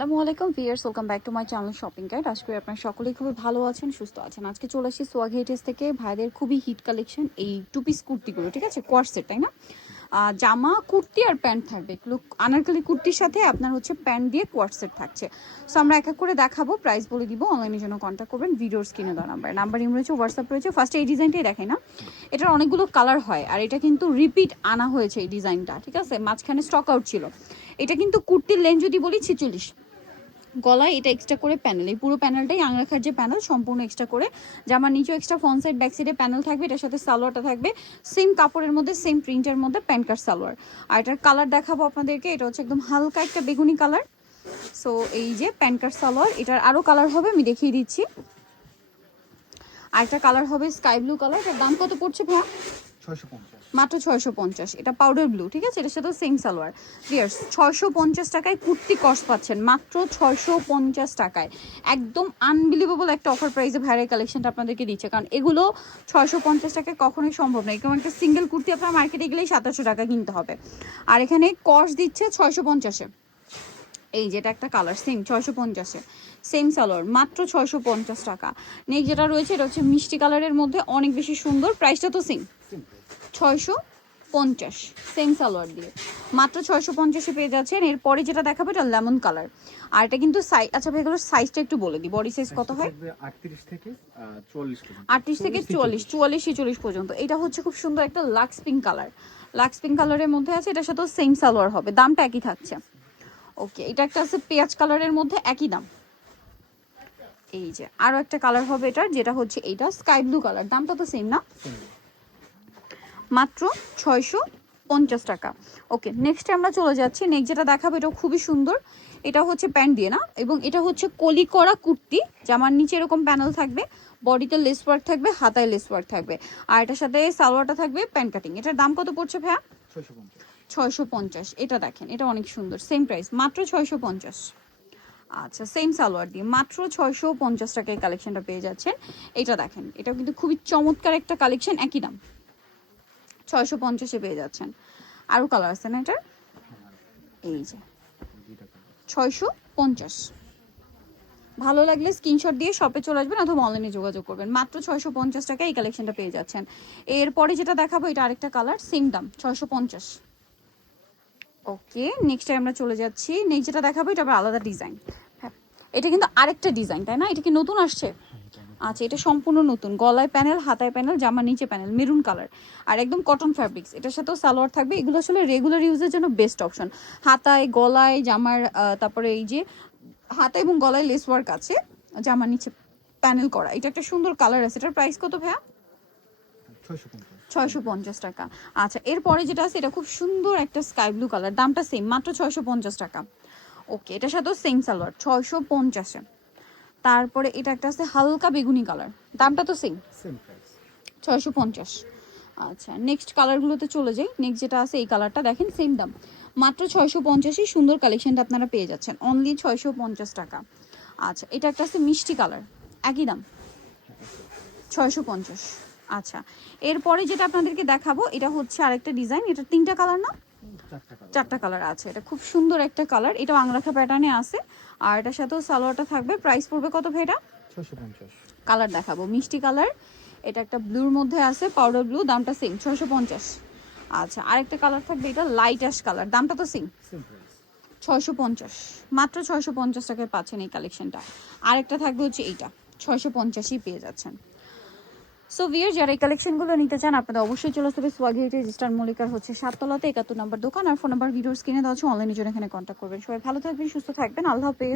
আসসালামু আলাইকুম viewers, welcome back to my channel shopping guide. আশা করি আপনারা সকলেই খুবই ভালো আছেন, সুস্থ আছেন। আজকে চলে আসি সোয়াগ হেটেস থেকে ভাইদের খুবই হিট কালেকশন এই টু পিস কুর্তিগুলো, ঠিক আছে, কোয়ার সেট, তাই না? জামা কুর্তি আর প্যান্ট থাকবে, এগুলো আনারকলি কুর্তির সাথে আপনার হচ্ছে প্যান্ট দিয়ে কোয়ার সেট থাকছে। সো আমরা এক এক করে দেখাবো, প্রাইস বলে দিব, অনলাইনের জন্য কন্ট্যাক্ট করবেন ভিডিওর স্ক্রিনে দেওয়া নাম্বার ইম রয়েছে, হোয়াটসঅ্যাপ রয়েছে। ফার্স্টে এই ডিজাইনটাই দেখাই না, এটার অনেকগুলো কালার হয় আর এটা কিন্তু রিপিট আনা হয়েছে এই ডিজাইনটা, ঠিক আছে, মাঝখানে স্টক আউট ছিল। এটা কিন্তু কুর্তির লেন যদি বলি 46, গলায় এটা এক্সট্রা করে প্যানেল, এই পুরো প্যানেলটাই আংরাখার যে প্যানেল সম্পূর্ণ এক্সট্রা করে, জামার নিচেও এক্সট্রা ফ্রন্ট সাইড ব্যাক সাইডে প্যানেল থাকবে। এটার সাথে সালোয়ারটা থাকবে সেম কাপড়ের মধ্যে, সেম প্রিন্টের মধ্যে, প্যান্ট কাট সালোয়ার। আর এটার কালার দেখাবো আপনাদেরকে, এটা হচ্ছে একদম হালকা একটা বেগুনি কালার। সো এই যে প্যান্ট কাট সালোয়ার, এটার আরও কালার হবে, আমি দেখিয়ে দিচ্ছি। আর একটা কালার হবে স্কাই ব্লু কালার। এটার দাম কত পড়ছে ভাইয়া? মাত্র 650। এটা পাউডার ব্লু, ঠিক আছে, এটার সাথে সেম সালোয়ার। ভিউয়ার্স 650 টাকায় কুর্তি কস্ট পাচ্ছেন, মাত্র 650 টাকায়। একদম আনবিলিভেবল একটা অফার প্রাইসে ভাইরাল কালেকশনটা আপনাদেরকে দিচ্ছে, কারণ এগুলো 650 টাকায় কখনোই সম্ভব নয়। এরকম একটা সিঙ্গেল কুর্তি আপনার মার্কেটে গেলেই 2700 টাকা কিনতে হবে, আর এখানে কস্ট দিচ্ছে 650-এ। এই যেটা একটা কালার সেম 650-এ, সেম সালোয়ার, মাত্র 650 টাকা। নেক্সট যেটা রয়েছে এটা হচ্ছে মিষ্টি কালারের মধ্যে, অনেক বেশি সুন্দর, প্রাইসটা তো সেম 650, সেম সালোয়ার দিয়ে মাত্র 650-এ পেয়ে যাচ্ছেন। এরপরে যেটা দেখাবো এটা লেমন কালার, আর এটা কিন্তু সাইজ, আচ্ছা ভাই এগুলোর সাইজটা একটু বলে দিই, বডি সাইজ কত হয়? 38 থেকে 40 পর্যন্ত। 38 থেকে 44, 46 পর্যন্ত। এটা হচ্ছে খুব সুন্দর একটা Lux pink colour, Lux pink কালারের মধ্যে আছে, এটার সাথেও সেম সালোয়ার হবে, দামটা একই থাকছে। ওকে, এটা একটা আছে পেঁয়াজ কালারের মধ্যে, একই দাম। এই যে আরো একটা কালার হবে এটার, যেটা হচ্ছে এইটা স্কাই ব্লু কালার, দামটা তো সেম না, মাত্র 650 টাকা। ওকে, নেক্সটে আমরা চলে যাচ্ছি। নেক্সট যেটা দেখাবো এটা খুবই সুন্দর, এটা হচ্ছে প্যান্ট দিয়ে না, এবং এটা হচ্ছে কলি করা কুর্তি, জামার নিচে এরকম প্যানেল থাকবে, বডিতে লেস ওয়ার্ক থাকবে, হাতায় লেস ওয়ার্ক থাকবে, আর এটার সাথে সালোয়ারটা থাকবে প্যান্ট কাটিং। এটার দাম কত পড়ছে ভাইয়া? 650। এটা দেখেন, এটা অনেক সুন্দর, সেম প্রাইস, মাত্র 650। আচ্ছা, সেম সালোয়ার দিয়ে মাত্র 650 টাকায় কালেকশনটা পেয়ে যাচ্ছেন। এটা দেখেন, এটা কিন্তু খুবই চমৎকার একটা কালেকশন, একই দাম 650-এ পেয়ে যাচ্ছেন। আরও কালার আছে না এটার, এই যে 650। ভালো লাগলে স্ক্রিনশট দিয়ে শপে চলে আসবেন অথবা অনলাইনে যোগাযোগ করবেন, মাত্র 650 টাকায় এই কালেকশনটা পেয়ে যাচ্ছেন। এরপরে যেটা দেখাবো এটা আরেকটা কালার, সেম দাম 650। ওকে, নেক্সটে আমরা চলে যাচ্ছি। নেক্সট যেটা দেখাবো এটা আবার আলাদা ডিজাইন। হ্যাঁ, এটা কিন্তু আরেকটা ডিজাইন, তাই না? এটা কি নতুন আসছে? আচ্ছা, এটা সম্পূর্ণ নতুন, গলায় প্যানেল, হাতায় প্যানেল, জামার নিচে প্যানেল, মেরুন কালার, আর একদম কটন ফ্যাব্রিক্স। এটার সাথেও সালোয়ার থাকবে। এগুলো আসলে রেগুলার ইউজের জন্য বেস্ট অপশন। হাতায়, গলায়, জামার তারপরে এই যে হাতা এবং গলায় লেস ওয়ার্ক আছে, জামার নিচে প্যানেল করা। এটা একটা সুন্দর কালার আছে। এটার প্রাইস কত ভাইয়া? 650 টাকা। আচ্ছা, এরপরে যেটা আছে এটা খুব সুন্দর একটা স্কাই ব্লু কালার, দামটা সেম, মাত্র 650 টাকা। ওকে, এটার সাথেও সেম সালোয়ার, 650-এ। তারপরে এটা একটা আছে হালকা বেগুনি কালার, দামটা তো সেম 650। আচ্ছা, নেক্সট কালারগুলোতে চলে যাই। নেক্সট যেটা আছে এই কালারটা দেখেন, সেম দাম, মাত্র 650-ই সুন্দর কালেকশনটা আপনারা পেয়ে যাচ্ছেন, অনলি 650 টাকা। আচ্ছা, এটা একটা আছে মিষ্টি কালার, একই দাম 650। আচ্ছা, এরপরে যেটা আপনাদেরকে দেখাবো এটা হচ্ছে আরেকটা ডিজাইন, এটা তিনটা কালার না, চারটা কালার আছে। এটা খুব সুন্দর একটা কালার, এটা আংরাখা প্যাটার্নে আছে, আর এটার সাথেও সালোয়ারটা থাকবে। প্রাইস পড়বে কত ভাই এটা? 650। কালার দেখাবো মিষ্টি কালার, এটা একটা ব্লুর মধ্যে আছে, পাউডার ব্লু, দামটা সেম 650। আচ্ছা, আরেকটা কালার থাকবে, এটা লাইট অ্যাশ কালার, দামটা তো সেম 650, মাত্র 650 টাকায় পাচ্ছেন এই কালেকশনটা। আরেকটা থাকবে হচ্ছে এইটা, 650-ই পেয়ে যাচ্ছেন। সো ভিউয়ার, যারা এই কালেকশনগুলো নিতে চান আপনাদের অবশ্যই চলে আসতে হবে সোয়াগ হেরিটেজ স্টার মল্লিকার হচ্ছে 7 তলাতে 71 নম্বর দোকান, আর ফোন নাম্বার ভিডিওস কিনে দেওয়া হচ্ছে, অনলাইনের জন্য এখানে কন্ট্যাক্ট করবেন। সবাই ভালো থাকবেন, সুস্থ থাকবেন, আল্লাহ হাফেজ।